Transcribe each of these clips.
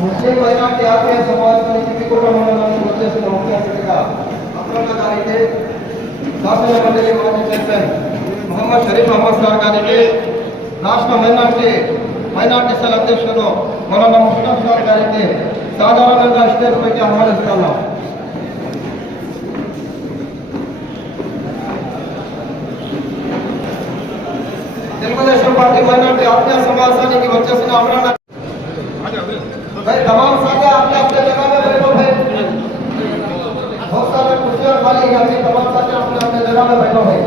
ముస్లిం minority ఆత్మీయ సమాజానికి వికుట మండలానికి వచ్చేసిన ముఖ్య అతిథిగా అప్రన్న గారికి శాసన మండలి మాజీ చైర్మన్ మొహమ్మద్ షరీఫ్ అహ్మద్ సార్ గారికి రాష్ట్ర మైనార్టీ మైనార్టీ సెల్ అధ్యక్షుడు మొన్న ముస్లిం సార్ గారికి సాధారణంగా స్టేజ్ పైకి ఆహ్వానిస్తున్నాం. తెలుగుదేశం పార్టీ మైనార్టీ ఆత్మీయ సమావేశానికి వచ్చేసిన అమరణ भाई तमाम साथी अपने अपने जगह में बैठो भाई बहुत सारे कुर्सियां खाली हैं अभी तमाम साथी अपने अपने जगह में बैठो भाई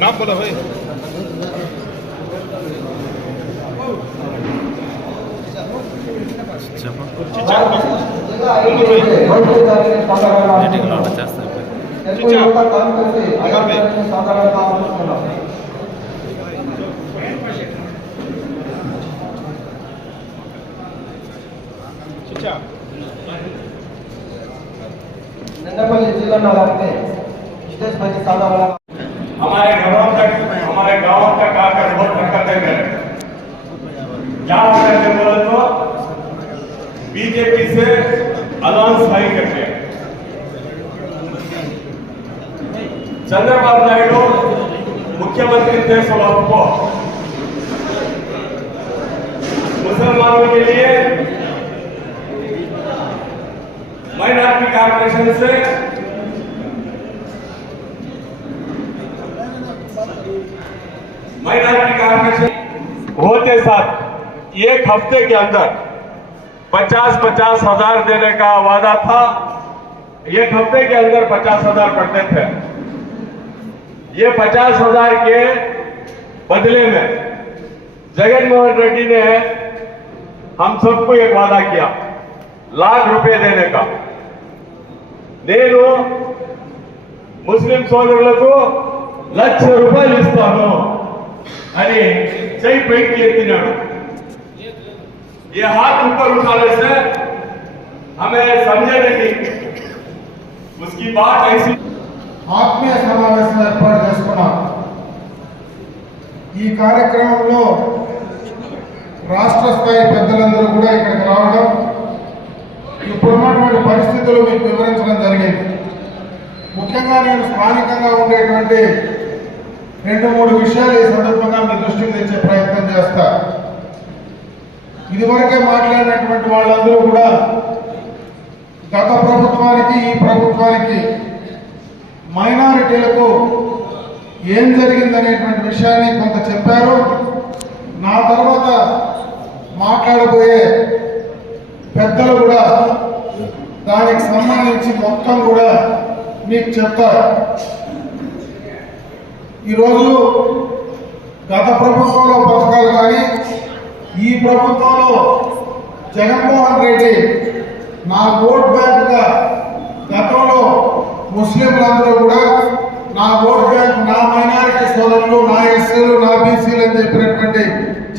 नाम बोलो भाई जगह नंदपल्ली जिला में आपने स्टेज पर साधारण हमारे घरों तक, हमारे गाँव तक आकर बहुत दिक्कतें में क्या करते बोले तो? बीजेपी से अलाउंस भाई करते। हैं चंद्रबाबू नायडू, मुख्यमंत्री थे स्वभाव को। मुसलमानों के लिए माइनॉरिटी कॉर्पोरेशन से माइनॉरिटी कॉर्पोरेशन होते साथ, एक हफ़्ते के अंदर पचास पचास हज़ार देने का वादा था। एक हफ़्ते के अंदर पचास हज़ार पड़ते थे। ये पचास हज़ार के बदले में जगनमोहन रेड्डी ने हम सबको एक वादा किया। लाख रुपए देने का నేను ముస్లిం సోదరులకు లక్ష రూపాయలు ఇస్తాను అని చెయ్యి పైకి ఎత్తినాడు ये हाथ ऊपर उठाने से हमें समझे नहीं उसकी बात ऐसी ఆత్మీయ సమావేశం ఏర్పాటు చేసుకున్నాం ఈ కార్యక్రమంలో రాష్ట్ర స్థాయి పెద్దలందరూ కూడా ఇక్కడికి రావడం ఇప్పుడున్నటువంటి పరిస్థితులు మీకు వివరించడం జరిగింది. ముఖ్యంగా నేను స్థానికంగా ఉండేటువంటి రెండు మూడు విషయాలు ఈ సందర్భంగా మీ దృష్టికి తెచ్చే ప్రయత్నం చేస్తా. ఇదివరకే మాట్లాడినటువంటి వాళ్ళందరూ కూడా గత ప్రభుత్వానికి ఈ ప్రభుత్వానికి మైనారిటీలకు ఏం జరిగిందనేటువంటి విషయాన్ని కొంత చెప్పారు. నా తర్వాత మాట్లాడబోయే పెద్దలు కూడా దానికి సంబంధించి మొత్తం కూడా మీకు చెప్తారు ఈరోజు గత ప్రభుత్వంలో పథకాలు కానీ ఈ ప్రభుత్వంలో జగన్మోహన్ రెడ్డి నా ఓట్ బ్యాంక్గా గతంలో ముస్లింలందరూ కూడా నా ఓట్ బ్యాంక్ నా మైనారిటీ సోదరులు నా ఎస్సీలు నా బీసీలు అని చెప్పినటువంటి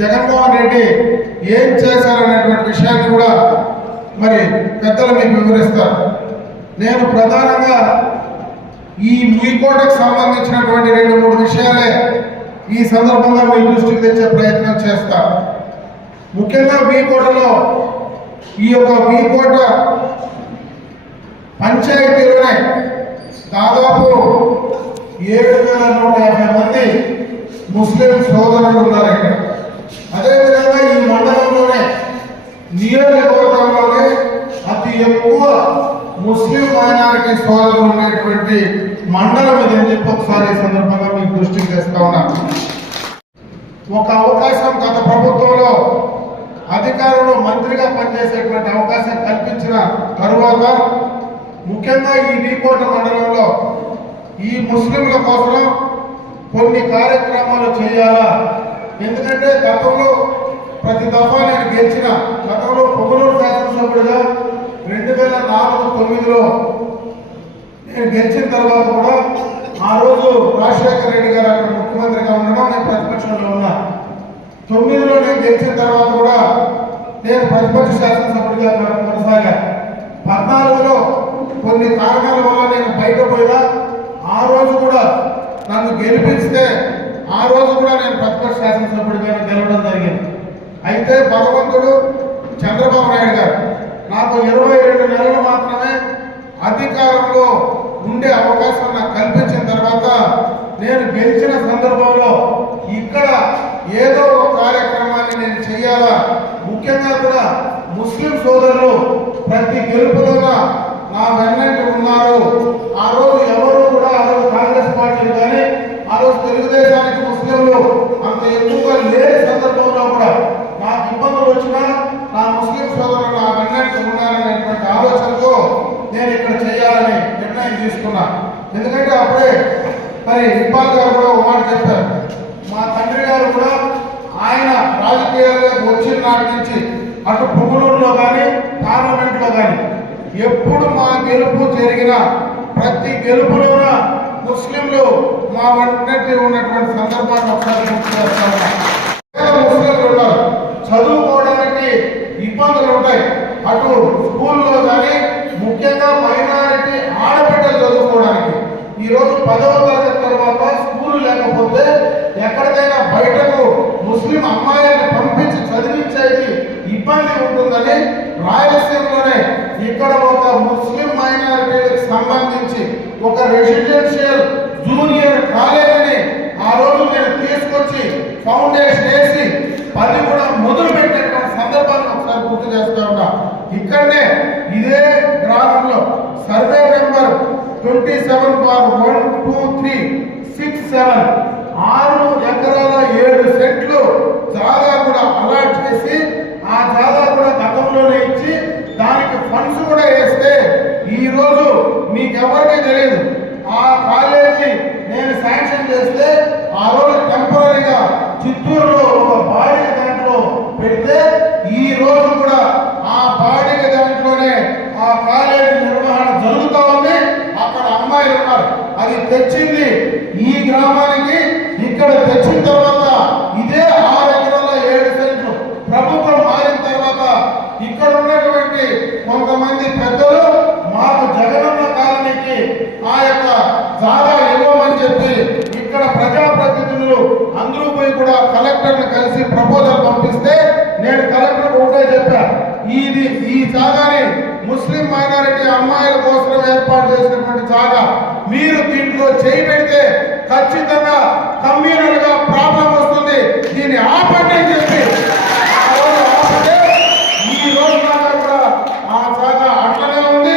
జగన్మోహన్ రెడ్డి ఏం చేశారనేటువంటి విషయాన్ని కూడా మరి పెద్దలు మీకు వివరిస్తారు నేను ప్రధానంగా ఈ మీకోటకు సంబంధించినటువంటి రెండు మూడు విషయాలే ఈ సందర్భంగా మీ దృష్టికి తెచ్చే ప్రయత్నం చేస్తా. ముఖ్యంగా మీకోటలో ఈ యొక్క మీకోట పంచాయతీలోనే దాదాపు ఏడు వేల నూట యాభై మంది ముస్లిం సోదరులు ఉన్నారు ఇక్కడ అదేవిధంగా ఈ మండలంలోనే నియోజకవర్గంలోనే అతి ఎక్కువ ముస్లిం మైనారిటీ సోదరులు ఉన్నటువంటి మండలం ఇది అని చెప్పి ఒకసారి ఈ సందర్భంగా మీకు దృష్టికి తెస్తా ఉన్నాను ఒక అవకాశం గత ప్రభుత్వంలో అధికారంలో మంత్రిగా పనిచేసేటువంటి అవకాశం కల్పించిన తరువాత ముఖ్యంగా ఈ నీకోట మండలంలో ఈ ముస్లింల కోసం కొన్ని కార్యక్రమాలు చేయాలా? ఎందుకంటే గతంలో ప్రతి దఫా నేను గెలిచిన గతంలో పొగలూరు శాసనసభ్యుడిగా రెండు వేల నాలుగు తొమ్మిదిలో నేను గెలిచిన తర్వాత కూడా ఆ రోజు రాజశేఖర రెడ్డి గారు అక్కడ ముఖ్యమంత్రిగా ఉండడం నేను ప్రతిపక్షంలో ఉన్నా. తొమ్మిదిలో నేను గెలిచిన తర్వాత కూడా నేను ప్రతిపక్ష శాసనసభ్యుడిగా కొనసాగా. పద్నాలుగులో కొన్ని కారణాల వల్ల నేను బయట పోయినా. ఆ రోజు కూడా నన్ను గెలిపిస్తే ఆ రోజు కూడా నేను ప్రతిపక్ష శాసనసభ్యుడిగా గెలవడం జరిగింది. అయితే భగవంతుడు చంద్రబాబు నాయుడు గారు నాకు ఇరవై రెండు నెలలు మాత్రమే అధికారంలో ఉండే అవకాశం నాకు కల్పించిన తర్వాత నేను గెలిచిన సందర్భంలో ఇక్కడ ఏదో ఒక కార్యక్రమాన్ని నేను చేయాలా? ముఖ్యంగా కూడా ముస్లిం సోదరులు ప్రతి గెలుపులోన నా వెన్నంటి ఉన్నారు? ఆ రోజు ఎవరు కూడా ఆ రోజు కాంగ్రెస్ పార్టీలు కానీ ఆ రోజు తెలుగుదేశానికి ముస్లింలు అంత ఎక్కువగా లేని సందర్భంలో కూడా నాకు ఇబ్బందులు వచ్చినా నా ముస్లిం సోదరులు నా వెన్నంటి ఉన్నారనేటువంటి ఆలోచనతో నేను ఇక్కడ చేయాలని నిర్ణయం తీసుకున్నా ఎందుకంటే అప్పుడే మరి ఇక్బాల్ గారు కూడా ఒక మాట చెప్పారు. మా తండ్రి గారు కూడా ఆయన రాజకీయాల్లోకి వచ్చిన నాటి నుంచి అటు పుంగనూరులో కానీ పార్లమెంట్లో కానీ ఎప్పుడు మా గెలుపు జరిగిన ప్రతి గెలుపులోన ముస్లింలు మా వంటి ఉన్నటువంటి సందర్భాన్ని ఒకసారి గుర్తు చేస్తా ఉన్నా. వేల ముస్లింలు ఉన్నారు చదువుకోవడానికి ఇబ్బందులు ఉంటాయి అటు స్కూల్లో కానీ ముఖ్యంగా మైనారిటీ ఆడబిడ్డలు చదువుకోవడానికి ఈరోజు పదవ తరగతి తర్వాత స్కూల్ లేకపోతే ఎక్కడికైనా బయటకు ముస్లిం అమ్మాయిల్ని పంపించి చదివించేది ఇబ్బంది ఉంటుందని రాయలసీమలోనే ఇక్కడ ఒక ముస్లిం మైనారిటీలకు సంబంధించి ఒక రెసిడెన్షియల్ జూనియర్ కాలేజీని ఆ రోజు నేను తీసుకొచ్చి ఫౌండేషన్ వేసి పని కూడా మొదలు الله అది తెచ్చింది ఈ గ్రామానికి ఇక్కడ తెచ్చిన తర్వాత ఇదే ఆరు ఎకరాల ఏడు సెంట్లు. ప్రభుత్వం మారిన తర్వాత ఇక్కడ ఉన్నటువంటి కొంతమంది పెద్దలు మాకు జగనన్న కాలనీకి ఆ యొక్క జాగా ఇవ్వమని చెప్పి ఇక్కడ ప్రజాప్రతినిధులు అందరూ పోయి కూడా కలెక్టర్ని కలిసి ప్రపోజల్ పంపిస్తే నేను కలెక్టర్ ఒకటే చెప్పా. ఇది ఈ జాగాని ముస్లిం మైనారిటీ అమ్మాయిల కోసం ఏర్పాటు చేసినటువంటి జాగా. మీరు దీంట్లో చేయబెడితే ఖచ్చితంగా కమ్యూనల్గా ప్రాబ్లం వస్తుంది దీన్ని ఆపండి అని చెప్పి ఆ రోజు ఆపితే ఈ రోజు దాకా కూడా ఆ జాగా అట్లనే ఉంది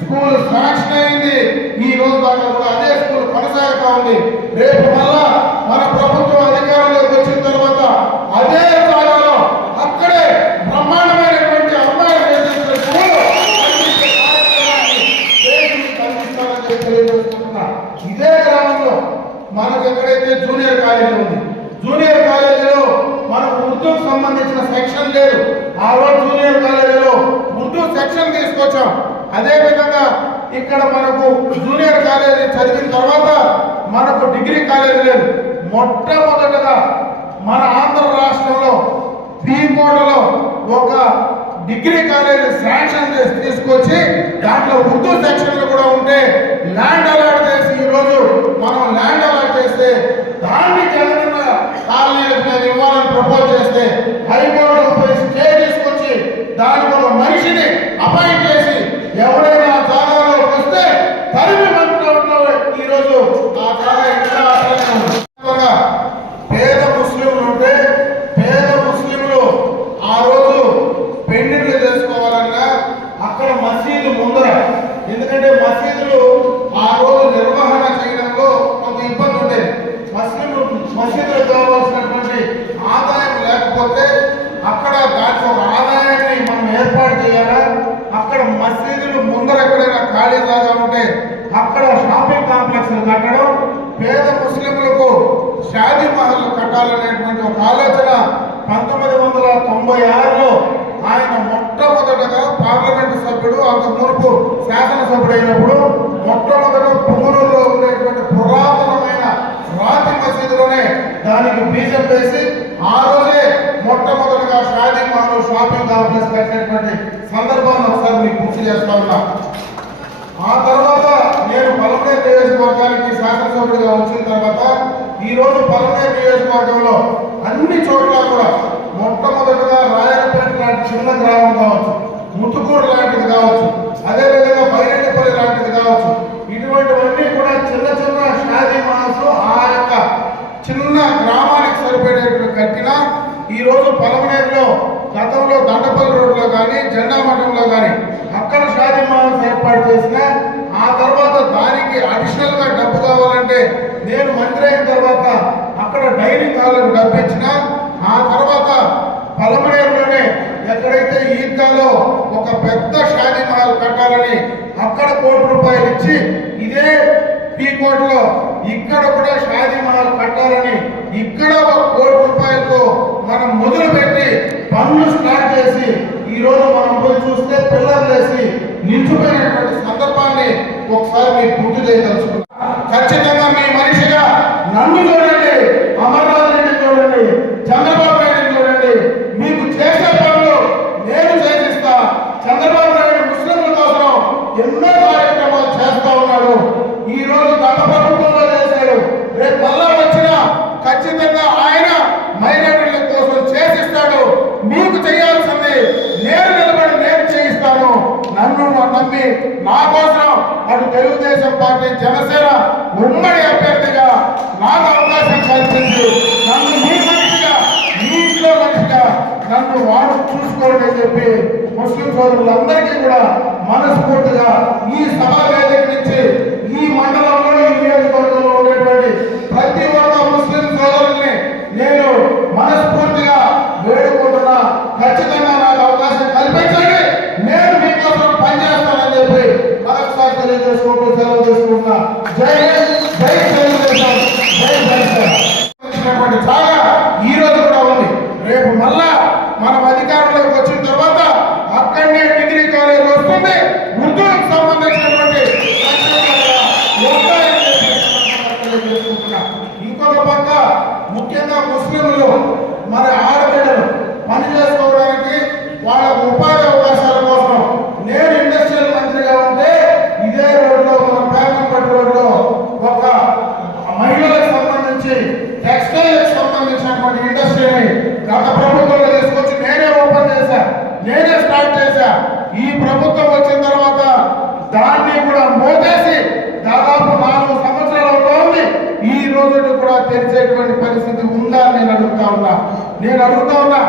స్కూల్ శాంక్షన్ అయింది ఈ రోజు దాకా కూడా అదే స్కూల్ కొనసాగుతా ఉంది రేపు మళ్ళా మన ప్రభుత్వం అధికారంలోకి వచ్చిన తర్వాత అదే జాగాలో అక్కడే బ్రహ్మాండమైనటువంటి అమ్మాయిలు చేసిన స్కూల్ అందించే కార్యక్రమాన్ని చేసి అందిస్తామని చెప్పి తెలియజేస్తున్నా. ఇదే గ్రామంలో మనకు ఎక్కడైతే జూనియర్ కాలేజీ ఉంది జూనియర్ కాలేజీలో మనకు ఉర్దూకు సంబంధించిన సెక్షన్ లేదు ఆ రోజు జూనియర్ కాలేజీలో ఉర్దూ సెక్షన్ తీసుకొచ్చాం అదే విధంగా ఇక్కడ మనకు జూనియర్ కాలేజీ చదివిన తర్వాత మనకు డిగ్రీ కాలేజీ లేదు. మొట్టమొదటగా మన ఆంధ్ర రాష్ట్రంలో పీకోటలో ఒక డిగ్రీ కాలేజీ శాంక్షన్ చేసి తీసుకొచ్చి దాంట్లో ఉర్దూ సెక్షన్లు కూడా ఉంటే ల్యాండ్ అలాట్ చేసి ఈరోజు రోజు మనం ల్యాండ్ అలాట్ చేస్తే దాన్ని జగనన్న కాలనీలకు నేను ఇవ్వాలని ప్రపోజ్ చేస్తే హైకోర్టు స్టే తీసుకొచ్చి దానికి ఒక మనిషిని అపాయింట్ చేసి ఎవరైనా ఆ జాగాలోకి వస్తే తరిమి మంత్రంలో ఈ రోజు ఆ జాగా ఇంకా అట్లనే ఉంది. పేద ముస్లింలు ఉంటే పేద ముస్లింలు ఆ రోజు పెళ్ళిళ్ళు చేసుకోవాలన్నా అక్కడ మసీదు ముందర ఎందుకంటే మసీదులు ఆ రోజు నిర్వహణ చేయడంలో కొంత ఇబ్బంది ఉండేది మసీదులు మసీదులు కావాల్సినటువంటి ఆదాయం లేకపోతే అక్కడ దాంట్లో ఒక ఆదాయాన్ని మనం ఏర్పాటు చేయాలా అక్కడ మసీదులు ముందర ఎక్కడైనా ఖాళీ జాగా ఉంటే అక్కడ షాపింగ్ కాంప్లెక్స్ కట్టడం పేద ముస్లింలకు షాదీ మహల్ కట్టాలనేటువంటి ఒక ఆలోచన పంతొమ్మిది వందల తొంభై ఆరులో ఆయన మొట్టమొదటగా పార్లమెంటు సభ్యుడు అంత మునుపు శాసనసభ్యుడు అయినప్పుడు మొట్టమొదట పొంగనూరులో ఉండేటువంటి పురాతనమైన రాతి మసీదులోనే దానికి బీజం వేసి ఆ రోజే మొట్టమొదటిగా షాదీ మహల్ షాపింగ్ కాంప్లెక్స్ కట్టినటువంటి సందర్భాన్ని ఒకసారి మీకు గుర్తు చేస్తా ఉన్నా. ఆ తర్వాత నేను పలమనే నియోజకవర్గానికి శాసనసభ్యుడిగా వచ్చిన తర్వాత ఈ రోజు పలమనే నియోజకవర్గంలో అన్ని చోట్ల కూడా మొట్టమొదటిగా రాయలపేట లాంటి చిన్న గ్రామం కావచ్చు ముతుకూరు లాంటిది కావచ్చు అదేవిధంగా బైరెడ్డిపల్లి లాంటిది కావచ్చు. ఇటువంటివన్నీ కూడా చిన్న చిన్న షాదీ మాసు ఆ యొక్క చిన్న గ్రామానికి సరిపడేటువంటి కట్టిన ఈరోజు పలమనేరులో గతంలో దండపల్లి రోడ్లో కానీ జెండా మఠంలో కానీ అక్కడ షాజీ మహల్స్ ఏర్పాటు చేసిన ఆ తర్వాత దానికి అడిషనల్గా డబ్బు కావాలంటే నేను మంత్రి అయిన తర్వాత అక్కడ డైనింగ్ హాల్లకు డబ్బు ఇచ్చిన ఆ తర్వాత పలమనేరులోనే ఎక్కడైతే ఈద్గాలో ఒక పెద్ద షాజీ మహల్ కట్టాలని అక్కడ కోటి రూపాయలు ఇచ్చి ఇదే పీ కోట్లో ఇక్కడ కూడా షాదీ మహల్ కట్టాలని ఇక్కడ ఒక కోటి రూపాయలతో మనం మొదలు పెట్టి పనులు స్టార్ట్ చేసి ఈ రోజు మనం పోయి చూస్తే పిల్లలు వేసి నిలిచిపోయినటువంటి సందర్భాన్ని ఒకసారి మీరు గుర్తు చేయదలుచుకున్నాం ఖచ్చితంగా మీ మనిషిగా నన్ను చూడండి అమర్నాథ్ రెడ్డి చూడండి చంద్రబాబు నాయుడు చూడండి మీకు చేసే పనులు నేను చేసిస్తా చంద్రబాబు నాయుడు ముస్లింల కోసం ఎన్నో కార్యక్రమాలు చేస్తా ఉన్నాడు ఈ రోజు గత ప్రభుత్వంలో చేశాడు రేపు మళ్ళా వచ్చినా ఖచ్చితంగా ఆయన మైనారిటీల కోసం చేసిస్తాడు మీకు చేయాల్సింది నేను నిలబడి నేను చేయిస్తాను నన్ను నమ్మి నా కోసం అటు తెలుగుదేశం పార్టీ జనసేన ఉమ్మడి అభ్యర్థిగా నాకు అవకాశం కల్పించి నన్ను మీ మనిషిగా మీ ఇంట్లో మనిషిగా నన్ను వాడు చూసుకోండి అని చెప్పి ముస్లిం సోదరులందరికీ కూడా మనస్ఫూర్తిగా ఈ సభా వేదిక నుంచి ఈ మండలంలో ఈ నియోజకవర్గంలో ఉండేటువంటి ప్రతి ఒక్క ముస్లిం సోదరుల్ని నేను మనస్ఫూర్తిగా వేడుకుంటున్నా ఖచ్చితంగా నాకు అవకాశం కల్పించండి నేను మీకోసం పనిచేస్తానని చెప్పి మరొకసారి తెలియజేసుకుంటూ సెలవు చేసుకుంటున్నా జై హింద్, జై తెలుగుదేశం జై జనసేన ఇచ్చినటువంటి జాగా ఈ రోజు కూడా ఉంది రేపు మళ్ళా మనం అధికారంలోకి వచ్చిన తర్వాత అక్కడనే డిగ్రీ కాలేజ్ వస్తుంది ఉర్దూకు సంబంధించినటువంటి ప్రత్యేకంగా వస్తాయని చెప్పి తెలియజేసుకుంటున్నా. ఇంకొక పక్క ముఖ్యంగా ముస్లింలు మన ఆడబిడ్డలు పని చేసుకోవడానికి వాళ్ళ ఉపాధి అవకాశాల కోసం నేను ఇండస్ట్రియల్ మంత్రిగా ఉంటే ఇదే రోడ్లో మన పేమెంట్ రోడ్లో ఒక మహిళలకు సంబంధించి టెక్స్టైల్ సంబంధించినటువంటి ఇండస్ట్రీని గత ప్రభుత్వంలో తీసుకొచ్చి నేనే ఓపెన్ చేశా నేనే స్టార్ట్ చేశా. ఈ ప్రభుత్వం వచ్చిన తర్వాత దాన్ని కూడా మోదేసి దాదాపు నాలుగు సంవత్సరాలు అవుతా ఉంది ఈ రోజు కూడా తెరిచేటువంటి పరిస్థితి ఉందా అని నేను అడుగుతా ఉన్నా. నేను అడుగుతా ఉన్నా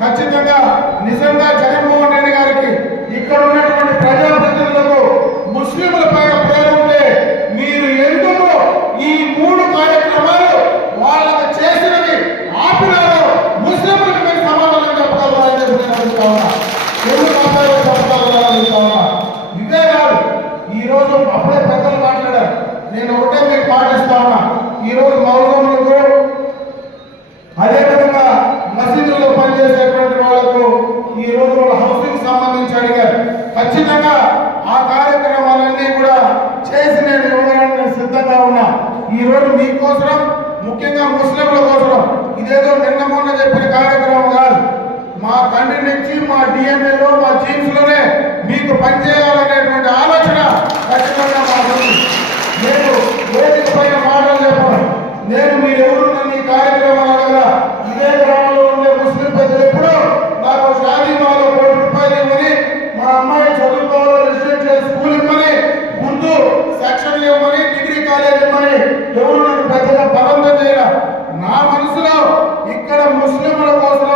ఖచ్చితంగా నిజంగా జగన్మోహన్ రెడ్డి గారికి ఇక్కడ ఉన్నటువంటి ప్రజాప్రతినిధులకు ముస్లింల పైన ప్రేమ ఉంటే మీరు ఎందుకు ఈ మూడు కార్యక్రమాలు వాళ్ళకి చేసినవి ఆపినారు ముస్లింలకు మీరు సమాధానం చెప్పగలరా అని చెప్పి నేను అడుగుతా ఉన్నా ఎందుకు ఆపారో చెప్పగలరా అని అడుగుతా ఉన్నా ఇదే కాదు ఈ రోజు అప్పుడే పెద్దలు మాట్లాడారు నేను ఒకటే మీకు పాటిస్తా ఉన్నా ఈ రోజు మౌలములకు అదేవిధంగా మసీదుల్లో పనిచేసేటువంటి వాళ్ళకు ఈ రోజు వాళ్ళ హౌసింగ్ సంబంధించి అడిగారు ఖచ్చితంగా ఆ కార్యక్రమాలన్నీ కూడా చేసి నేను ఇవ్వడానికి నేను సిద్ధంగా ఉన్నా ఈ రోజు మీకోసం ముఖ్యంగా ముస్లింల కోసం ఇదేదో నిన్న మొన్న చెప్పిన కార్యక్రమం కాదు. మా తండ్రి నుంచి మా డిఎన్ఏలో మా జీన్స్లోనే మీకు పనిచేయాలనేటువంటి ఆలోచన ఖచ్చితంగా మాకుంది నేను వేదిక పైన మాటలు చెప్పను నేను మీరెవరు నన్ను ఈ కార్యక్రమాలు అడగరా ఇదే గ్రామంలో ఉండే ముస్లిం పెద్దలు ఎప్పుడు నాకు షాదీ మాలో కోటి రూపాయలు ఇవ్వని మా అమ్మాయి చదువుకోవాలో రెసిడెన్షియల్ స్కూల్ ఇవ్వని ముందు సెక్షన్ ఇవ్వమని డిగ్రీ కాలేజ్ ఇవ్వమని ఎవరు నన్ను పెద్దగా బలవంతం చేయరా నా మనసులో ఇక్కడ ముస్లింల కోసం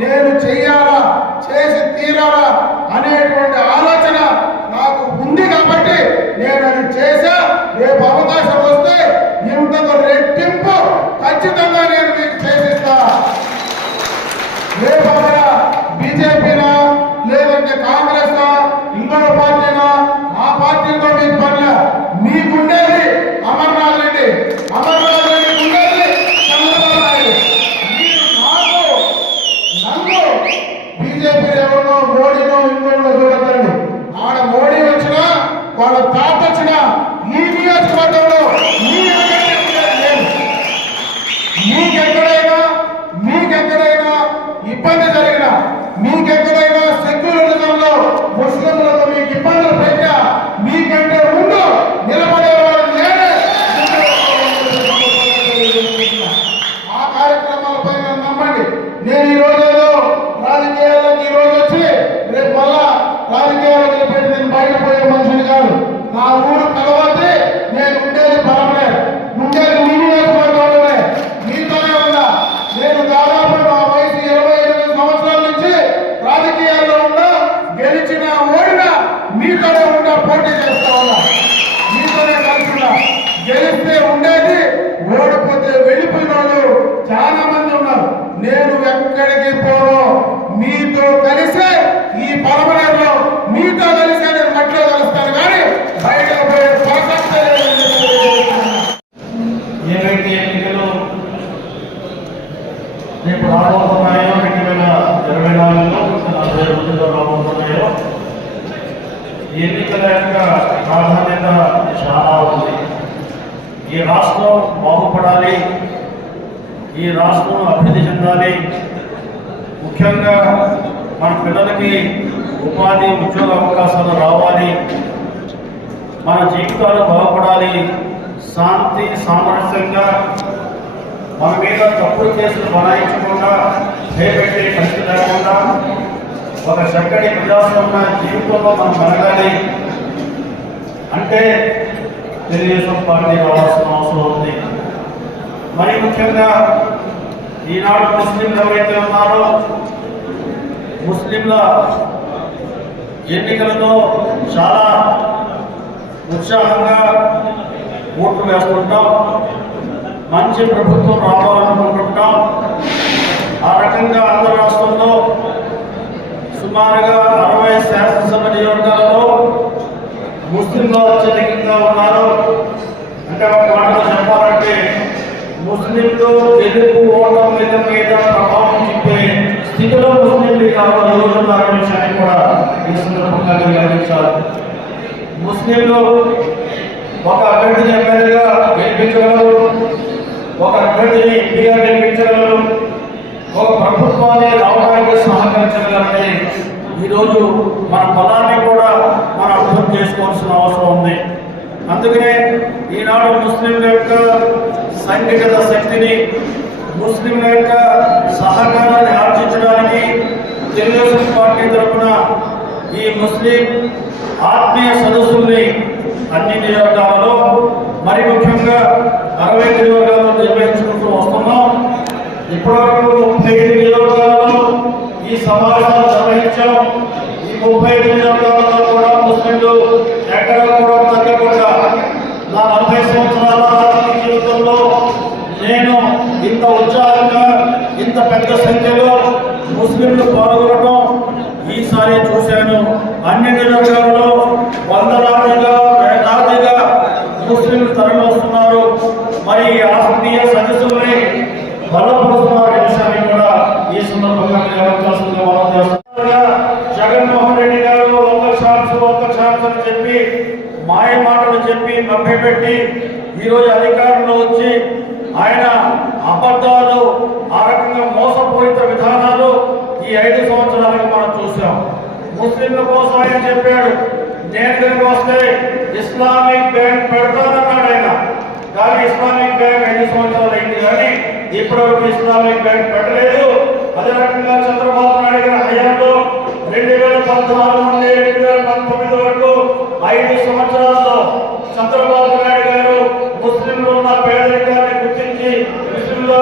నేను చెయ్యాలా చేసి తీరాలా అనేటువంటి ఆలోచన నాకు ఉంది కాబట్టి నేను అది చేశా రేపు అవకాశం వస్తే ఇంతకు రెట్టింపు ఖచ్చితంగా నేను మీకు చేసిస్తా రేపు అక్కడ బీజేపీనా లేదంటే కాంగ్రెస్ ఇంకో పార్టీనా ఆ పార్టీతో మీకు పనిలే మీకుండేది అమర్నాథ్ రెడ్డి అమర్నాథ్ రెడ్డి ఉండేది చంద్రబాబు నాయుడు మీరు నాకు నన్ను బీజేపీ ఎవరినో మోడీనో ఇంకోనో చూడకండి ఆడ మోడీ వచ్చినా వాళ్ళ తాత వచ్చినా ఈ నియోజకవర్గంలో మీ ఎమ్మెల్యే ఉండేది నేను. మీకెక్కడైనా మీకెక్కడైనా ఇబ్బంది జరిగినా మీకే ఇబ్బందులు పెట్టా మీకంటే వదిలిపెట్టి నేను బయట పోయే మనిషిని కాదు నా ఊరు కలవద్ది నేను ఉండేది పరమలే ఉండేది మీ నియోజకవర్గంలోనే మీతోనే ఉన్నా నేను దాదాపు నా వయసు ఇరవై ఎనిమిది సంవత్సరాల నుంచి రాజకీయాల్లో ఉన్నా గెలిచిన ఓడినా మీతోనే ఉన్నా పోటీ చేస్తా ఉన్నా మీతోనే కలుస్తున్నా గెలిస్తే ఉండేది ఓడిపోతే వెళ్ళిపోయిన వాళ్ళు చాలా మంది ఉన్నారు. నేను ఎక్కడికి పోను? మీతో కలిసి ఈ పరమనేరులో మీతో కలిసే నేను మట్లో కలుస్తాను కానీ బయటకు పోయే ప్రసక్తే లేదని చెప్పి తెలియజేస్తున్నాను. ఏవైతే ఎన్నికలు రేపు రాబోతున్నాయో రెండు వేల ఇరవై నాలుగులో నలభై రోజుల్లో రాబోతున్నాయో ఈ ఎన్నికల యొక్క ప్రాధాన్యత చాలా ఉంది ఈ రాష్ట్రం బాగుపడాలి ఈ రాష్ట్రం అభివృద్ధి చెందాలి ముఖ్యంగా మన పిల్లలకి ఉపాధి ఉద్యోగ అవకాశాలు రావాలి. మన జీవితాలు బాగుపడాలి. శాంతి సామరస్యంగా మన మీద తప్పుడు కేసులు బనాయించకుండా భయపెట్టే పరిస్థితి లేకుండా ఒక చక్కటి ప్రజాస్వామ్య జీవితంలో మనం మెరగాలి అంటే తెలుగుదేశం పార్టీ రావాల్సిన అవసరం ఉంది. మరి ముఖ్యంగా ఈనాడు ముస్లింలు ఎవరైతే ఉన్నారో ముస్లింల ఎన్నికలతో చాలా ఉత్సాహంగా ఓట్లు వేసుకుంటాం మంచి ప్రభుత్వం రావాలనుకుంటుంటాం. ఆ రకంగా ఆంధ్ర రాష్ట్రంలో సుమారుగా అరవై శాసనసభ నియోజకాలలో ముస్లింలు అత్యధికంగా ఉన్నారు. అంటే ఒక మాటలో చెప్పాలంటే ముస్లింలు తెలుగు ఓటం మీద మీద ప్రభావం చూపే స్థితిలో ముస్లింలు కావాలి రోజున్నారు కూడా ఈ సందర్భంగా ముస్లింలు ఒక అభ్యర్థిని ఎమ్మెల్యేగా గెలిపించగలరు ఒక అభ్యర్థిని ఎంపీగా గెలిపించగలరు ఒక ప్రభుత్వాన్ని రావడానికి సహకరించగలరని ఈరోజు మన పదాన్ని కూడా మనం అర్థం చేసుకోవాల్సిన అవసరం ఉంది. అందుకనే ఈనాడు ముస్లింల యొక్క సంఘటిత శక్తిని ముస్లింల యొక్క సహకారాన్ని ఆర్జించడానికి తెలుగుదేశం పార్టీ తరఫున ఈ ముస్లిం ఆత్మీయ సదస్సుల్ని అన్ని నియోజకాలలో మరి ముఖ్యంగా అరవై నియోజకాలను నిర్వహించుకుంటూ వస్తున్నాం. ఇప్పటివరకు ముప్పై ఐదు నియోజకాలలో ఈ సమావేశాలు నిర్వహించాం. ఈ ముప్పై ఐదు నియోజకాలలో కూడా ముస్లింలు ఎక్కడ కూడా తగ్గకుండా నా నలభై సంవత్సరాల జీవితంలో నేను ఇంత ఉత్సాహంగా ఇంత పెద్ద సంఖ్యలో ముస్లింలు పాల్గొనడం ఈసారి చూశాను. అన్ని నియోజకాలలో వందలాదిగా వేలాదిగా ముస్లింలు తరలి వస్తున్నారు. మరి ఆత్మీయ సదస్సుల్ని బలపరుస్తున్నారు అనే విషయాన్ని కూడా ఈ సందర్భంగా గమనించాల్సిందిగా మనం జగన్మోహన్ రెడ్డి గారు ఒక ఛాన్స్ ఒక ఛాన్స్ అని చెప్పి మాయ మాటలు చెప్పి మభ్యపెట్టి ఈరోజు అధికారంలో వచ్చి ఆయన అబద్ధాలు ఆ రకంగా మోసపూరిత విధానాలు ఈ ఐదు సంవత్సరాలుగా మనం చూసాం ముస్లింల కోసం ఆయన చెప్పాడు. నేను కనుక వస్తే ఇస్లామిక్ బ్యాంక్ పెడతానన్నాడు ఆయన. కానీ ఇస్లామిక్ బ్యాంక్ ఐదు సంవత్సరాలు అయింది కానీ ఇప్పటివరకు ఇస్లామిక్ బ్యాంక్ పెట్టలేదు. అదే రకంగా చంద్రబాబు నాయుడు గారి హయాంలో రెండు వేల పద్నాలుగు నుండి రెండు వేల పంతొమ్మిది వరకు ఐదు సంవత్సరాల్లో చంద్రబాబు నాయుడు గారు ముస్లింలు ఉన్న పేదరికాన్ని గుర్తించి ముస్లింల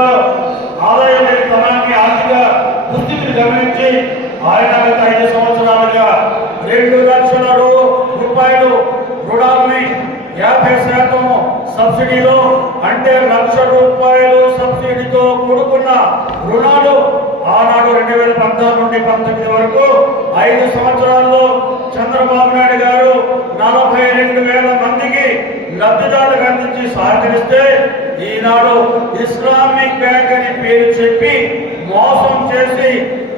ఆదాయం లేని తనాన్ని ఆర్థిక దుస్థితిని గమనించి ఆయన గత ఐదు సంవత్సరాలుగా రెండు లక్షల రూపాయలు రుణాన్ని యాభై శాతం సబ్సిడీలో అంటే లక్ష రూపాయలు సబ్సిడీతో కూడుకున్న రుణాలు ఆనాడు రెండు వేల పద్నాలుగు నుండి పంతొమ్మిది వరకు ఐదు సంవత్సరాల్లో చంద్రబాబు నాయుడు గారు నలభై రెండు వేల మందికి లబ్ధిదారులకు అందించి సహకరిస్తే ఈనాడు ఇస్లామిక్ బ్యాంక్ అని పేరు చెప్పి మోసం చేసి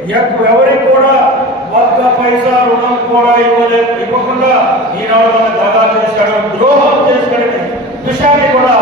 ఎవరికి కూడా ఒక్క పైసా రుణం కూడా ఇవ్వలేదు ఇవ్వకుండా ఈనాడు మన దగా చేశాడు ద్రోహం చేసుకుని విషయాన్ని కూడా